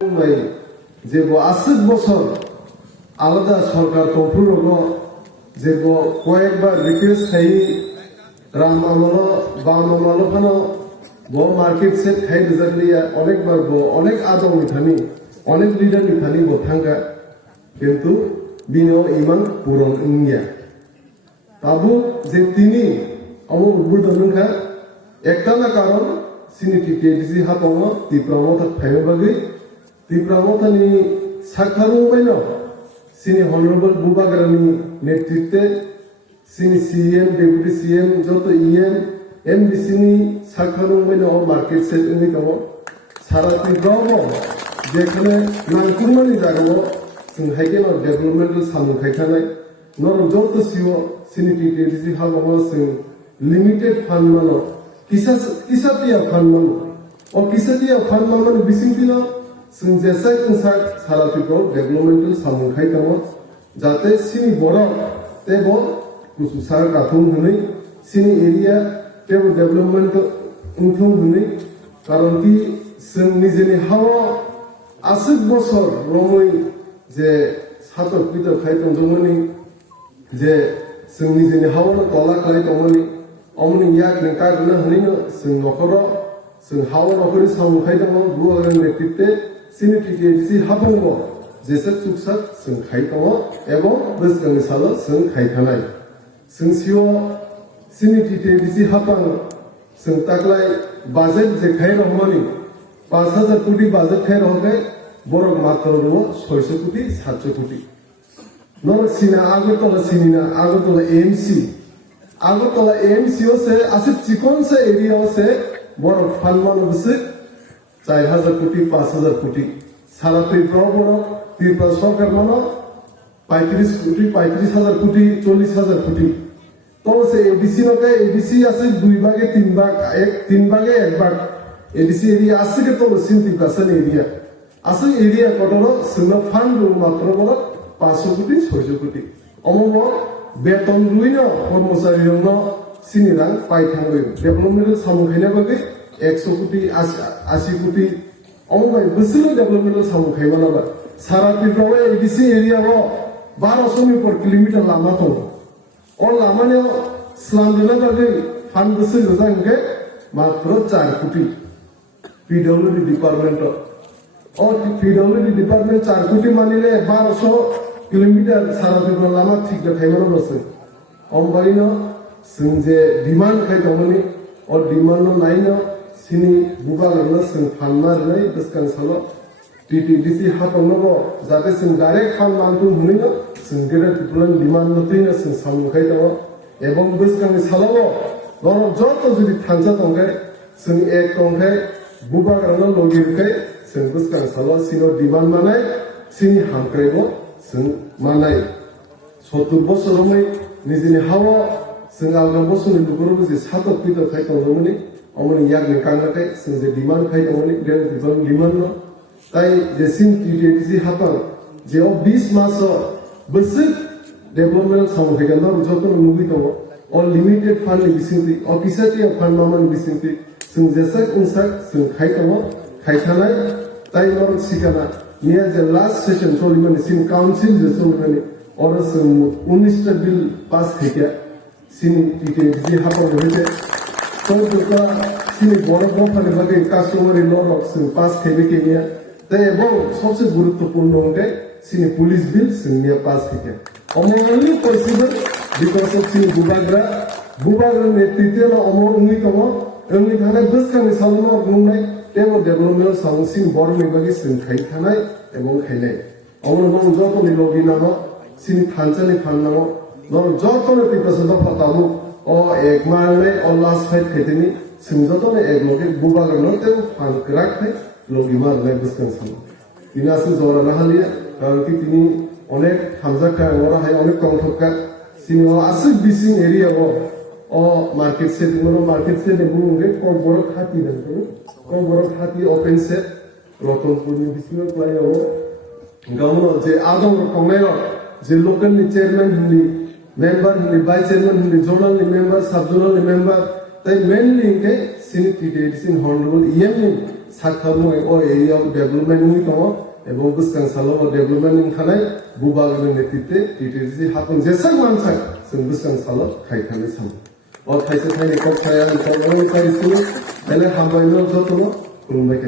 যে 80 বছর আলাদা সরকার কঠোর যে কয়েকবার রিকোয়েস্ট খাই রাম আমল বাম আমল খানো মার্কেট সেট খাই রেজাল্লিয়া অনেকবার অনেক আদম মিঠানি অনেক লিডার মিঠানি থাঙ্গা কিন্তু বিনো ইমান পূরণ ইন্ডিয়া তাবু যে তিনি অমর উদ্বোধনখা একটা না কারণ সিনিটি টিএডিসি হাতম ত্রিপুরামো থাকবে বাকি ত্রিপুরামতানি সাক্ষারুবাইন সিনি হনারেবল বুবাগ্রানি নেতৃত্বে সিনি সিএম ডেপুটি সিএম যত ইএম এমডিসিনি সাক্ষারুবাইন মার্কেট সেট উনি দङ সারা ত্রিপুরামো যেখানে নাंगुरमानि জায়গাयाव जों हाइकेन डेभलपमेन्टल सामुखायखानाय नर जत सिओ सिनिटी टिएडिसि हाबाङाव जों लिमिटेड फान्ड मानो किसातिया फान्ड मानो अ किसातिया फान्ड मानो बिसिंपिनो जों जेसाय कंसा सारा त्रिपुराव डेभलपमेन्टल सामुखाय दङ जाहाथे सिनि बरा तेबो गुसुसार गाथुं होनै सिनि एरिया तेबो डेभलपमेन्ट उन्थुं होनै कारण कि जों निजेनि हावा 80 বছর রमै जे सातक पितर खाय दंजोंमोनि जे जों निजेनि हावानो कला खाय दंमोनि अमनि याक ने कागना हनैनो जों नखराव जों हावा नखरनि सामुखाय दङ बुवागन नेतृत्वे सिनिटी टिएडिसि हाबंगो जेसे सुखसाक जों खाय दङ एबं बोसगांनि साल जों खायखानाय जों सिओ सिनिटी टिएडिसि हाबां जों तागलाय बाजेट जे खाय रहमनि 5000 কোটি বাজেট খাই রহকে বরং মাত্র 600 কোটি 700 কোটি নর সিনা আগরতলা एएमसी से आसिफ चिकन से एरिया से बरं फान्ड मानो बसे 4000 कोटी 5000 कोटी सारा त्रिपुरा सरकार मानो 35,000 कोटी 40,000 कोटी तो से एडीसी नके एडीसी आसे 2 भागे 3 भाग 3 भागे 1 भाग एडीसी एरिया आसे के तो सिंति कासन एरिया आसे एरिया कटलो सिंह फान्ड मात्र बल 500 कोटी 600 कोटी अमो बेतन रुइनो कर्मचारी रंनो सिनि रां पाइथांगो डेभलपमेन्टल सामुखायना बागै 100 कोटी 80 कोटी अमो बोसोर डेभलपमेन्टल सामुखाय मानाबा सारा Tripura ADC area 1200 metre kilometre लामा दं और लामाने स्लाम देना बागै फान्ड बोसोर गोजांगे मात्र 4 कोटी पीडब्ल्यूडी डिपार्टमेंट और पीडब्ल्यूडी डिपार्टमेंट 4 कोटी मानिले 1200 किलोमीटर सारा त्रिपुरा लामा ठीक खायमानो लसो अमबाइनो जों जे डिमान्ड खाय दंमोनि और डिमान्ड नायनो सिनि बुबागरनो जों फानमारनै बसकां सालो टिटिडिसि हातंनो जाते जों डाइरेक्ट फान मानतु हुनैनो जों गेरे त्रिपुरानि डिमान्ड नथैनो जों सामुखाय दङ एबं बसकांनि सालाव नर जत जुदि थांजा दंगे जों एक दंगे बुबागरनो लगिरखाय जों बसकां सालाव सिनो डिमान्ड मानाय सिनि हामख्रायबो जों मानाय 70 बोसोरमै निजेनि हावा जों आलगा बोसोरनि लुगुरबो जे सातक पितर खाय दंमोनि अमनि यागनि कांनाखाय जों जे डिमान्ड खाय दंमोनि बे डिमान्ड न ताई जे सिन टिटिडिसि हापां जे 20 मास बोसोर डेभलपमेन्ट सामुखायगोन जतन नुगि दङ और लिमिटेड फान्ड नि बिसिंति अफिसारनि फान्ड मामानि बिसिंति जों जेसा उनसा जों खाय दङ खायखानाय ताई नर सिगाना निया जे लास्ट सेशन चलिमानि सिन काउन्सिल जे चलिमानि और जों 19टा बिल पास खायखा सिनि टिटिडिसि हापां होइते तो जोका सिनि बड़ गफानि बागै कास्टमारि ल'र जों पास खायबे केनिया ताई एबं सबसे गुरुत्वपूर्ण होंगे सिनि पुलिस बिल जोंनिया पास खायखा अमोनली पॉसिबल बिकॉज ऑफ सिनि बुबाग्रा नेतृत्व अमो उंगि दङ उंगि थानाय बसकांनि सालनो बुंनाय तेबो डेभलपमेन्ट साउंसिन बरनि बागै जों खायखानाय एबं खायनाय अमन जतनि लगिनानो सिनि थानसानि फाननांगौ नर जतनि टिपासनो फताबु ओ एक मारले और लास्ट फाइट खायतेनि जों जतनि एक लगे बुबाग्रानो तेबो फान कराखै लगी मारनाय बसकां साल दिनासो जरा नाहालिया कारण कि तिनि अनेक थामजाका ओराहाय अनेक कंथका सिनि आसे बिसिं एरियाव ओ मार्केट सेट बुंगे कबर खाति ओपन सेट रतनपुरनि बिसिङाव क्लायाव गावनो जे आदम रखंनाय जे लोकलनि चेयरमैन हिंनि मेंबर हिंनि वाइस चेयरमैन हिंनि जोनलनि मेंबर सब जोनलनि मेंबर ताई मेनलि के सिनि टिटिडिसि हॉनरेबल ईएम नि साखामुय ओ एरियाव डेभलपमेन्ट मुय दङ এবং बुसकां सालो डेभलपमेन्ट थानाय बुबागनि नेतृत्वे टिटिसि हातन जेसां मानसा जों बुसकां सालो खायखानि साम अ थाइसे थाइनै खाया खायनो हामबायनो जतनो खुलुमबाय